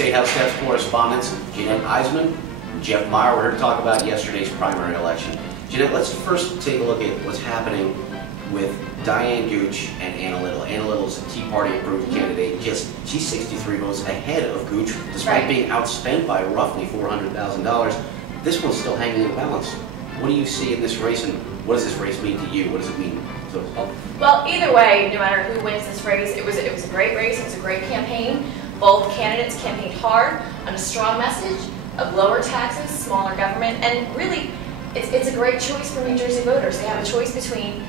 Statehousesteps correspondents, Jeanette and Jeff Meyer. We're here to talk about yesterday's primary election. Jeanette, let's first take a look at what's happening with Diane Gooch and Anna Little. Anna Little's a Tea Party approved candidate. She's 63 votes ahead of Gooch, despite being outspent by roughly $400,000. This one's still hanging in the balance. What do you see in this race, and what does this race mean to you? What does it mean to the public? Well, either way, no matter who wins this race, it was a great race. It was a great campaign. Both candidates campaigned hard on a strong message of lower taxes, smaller government, and really, it's a great choice for New Jersey voters. They have a choice between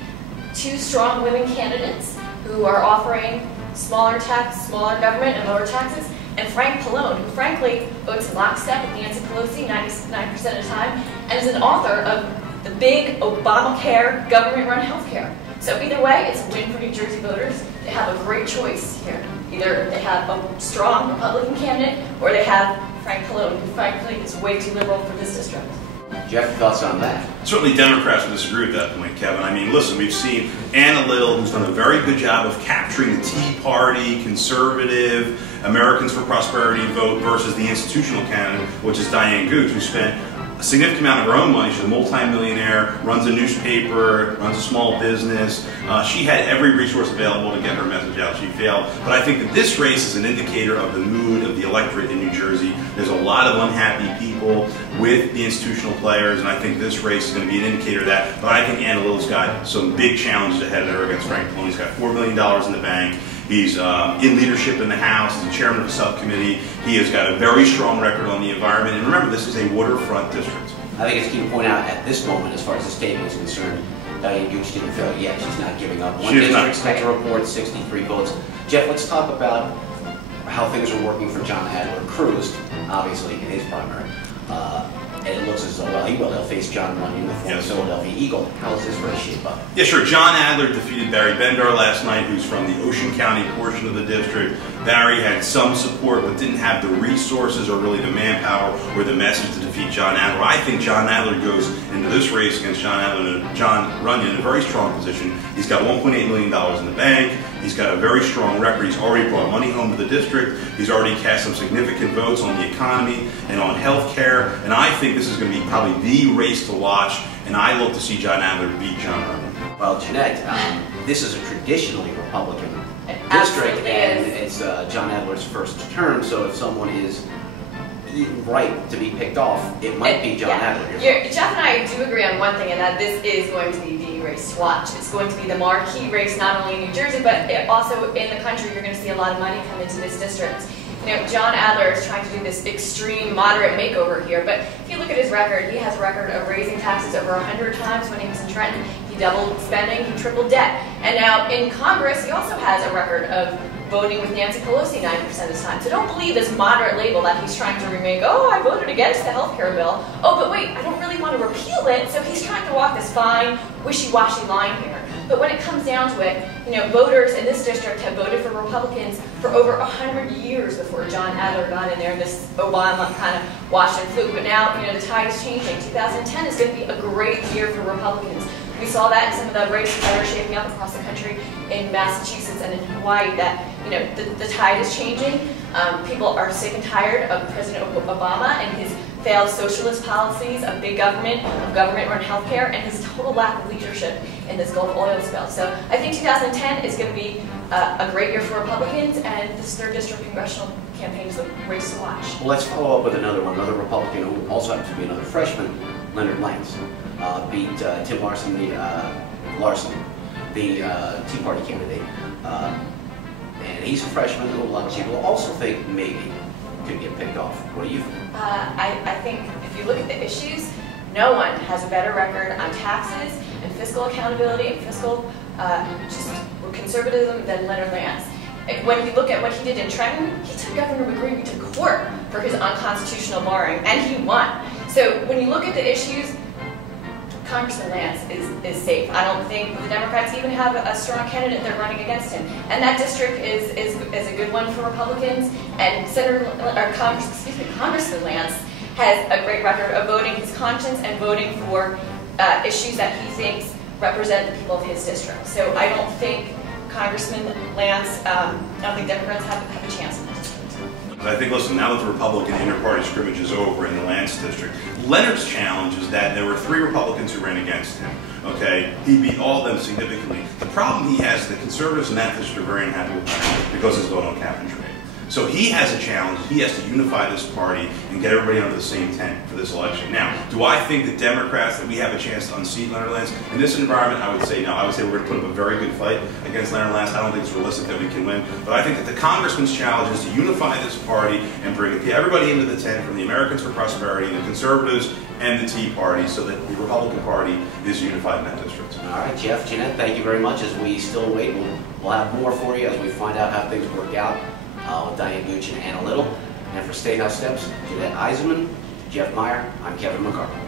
two strong women candidates who are offering smaller government and lower taxes, and Frank Pallone, who frankly votes in lockstep with Nancy Pelosi 99% of the time, and is an author of the big Obamacare government-run health care. So either way, it's a win for New Jersey voters. They have a great choice here. Either they have a strong Republican candidate, or they have Frank Pallone, who frankly is way too liberal for this district. Jeff, thoughts on that? Certainly Democrats would disagree with that point, Kevin. I mean, listen, we've seen Anna Little, who's done a very good job of capturing the Tea Party, conservative, Americans for Prosperity vote versus the institutional candidate, which is Diane Gooch, who spent a significant amount of her own money. She's a multi-millionaire, runs a newspaper, runs a small business. She had every resource available to get her message out. She failed. But I think that this race is an indicator of the mood of the electorate in New Jersey. There's a lot of unhappy people with the institutional players, and I think this race is going to be an indicator of that. But I think Anna Little's got some big challenges ahead of her against Frank Pallone. He's got $4 million in the bank. He's in leadership in the House. He's the chairman of a subcommittee. He has got a very strong record on the environment. And remember, this is a waterfront district. I think it's key to point out at this moment, as far as the statement is concerned, Diane Gooch didn't fail yet. She's not giving up. One district, special report, 63 votes. Jeff, let's talk about how things are working for John Adler. Cruised, obviously, in his primary. And it looks as though, well, he'll face John Runyon, the former Philadelphia Eagle. How does this race shape up? Yeah, sure. John Adler defeated Barry Bendar last night, who's from the Ocean County portion of the district. Barry had some support, but didn't have the resources or really the manpower or the message to defeat John Adler. I think John Adler goes into this race against John Runyon in a very strong position. He's got $1.8 million in the bank. He's got a very strong record. He's already brought money home to the district. He's already cast some significant votes on the economy and on health care. And I think this is going to be probably the race to watch. And I look to see John Adler beat John Runyon. Well, Jeanette, this is a traditionally Republican district, and it's John Adler's first term. So if someone is right to be picked off, it might be John Adler. Jeff and I do agree on one thing, and that this is going to be the race to watch. It's going to be the marquee race, not only in New Jersey, but also in the country. You're going to see a lot of money come into this district. You know, John Adler is trying to do this extreme, moderate makeover here, but if you look at his record, he has a record of raising taxes over 100 times when he was in Trenton. He doubled spending, he tripled debt. And now in Congress, he also has a record of voting with Nancy Pelosi 90% of the time. So don't believe this moderate label that he's trying to remake. Oh, I voted against the health care bill. Oh, but wait, I don't really want to repeal it. So he's trying to walk this fine, wishy-washy line here. But when it comes down to it, you know, voters in this district have voted for Republicans for over 100 years before John Adler got in there and this Obama kind of washed and flew. But now, you know, the tide is changing. 2010 is going to be a great year for Republicans. We saw that in some of the races that are shaping up across the country in Massachusetts and in Hawaii, that, you know, the tide is changing. People are sick and tired of President Obama and his failed socialist policies of big government, of government-run health care, and his total lack of leadership in this Gulf oil spill. So I think 2010 is going to be a great year for Republicans, and this 3rd District congressional campaign is a race to watch. Well, let's follow up with another Republican who also happens to be another freshman, Leonard Lance. Beat Tim Larson, the Tea Party candidate. And he's a freshman who a lot of people also think maybe could get picked off. What do you think? I think if you look at the issues, no one has a better record on taxes and fiscal accountability and fiscal just conservatism than Leonard Lance. When you look at what he did in Trenton, he took Governor McGreevey to court for his unconstitutional barring, and he won. So when you look at the issues, Congressman Lance is safe. I don't think the Democrats even have a strong candidate they're running against him. And that district is a good one for Republicans. And Congressman Lance has a great record of voting his conscience and voting for issues that he thinks represent the people of his district. So I don't think Congressman Lance, I don't think Democrats have a chance in that district. But I think, listen, now that the Republican inter-party scrimmage is over in the Lance district, Leonard's challenge is that there were 3 Republicans who ran against him. Okay, he beat all of them significantly. The problem he has, the conservatives in that district are very unhappy with Leonard because his vote on cap and trade. So he has a challenge. He has to unify this party and get everybody under the same tent for this election. Now, do I think that Democrats, that we have a chance to unseat Leonard Lance? In this environment, I would say no. I would say we're going to put up a very good fight against Leonard Lance. I don't think it's realistic that we can win. But I think that the congressman's challenge is to unify this party and bring everybody into the tent, from the Americans for Prosperity, the conservatives, and the Tea Party, so that the Republican Party is unified in that district. All right, Jeff, Jeanette, thank you very much. As we still wait, we'll have more for you as we find out how things work out with Diane Gooch and Anna Little. And for Statehouse Steps, Jeanette Eisenman, Jeff Meyer, I'm Kevin McArdle.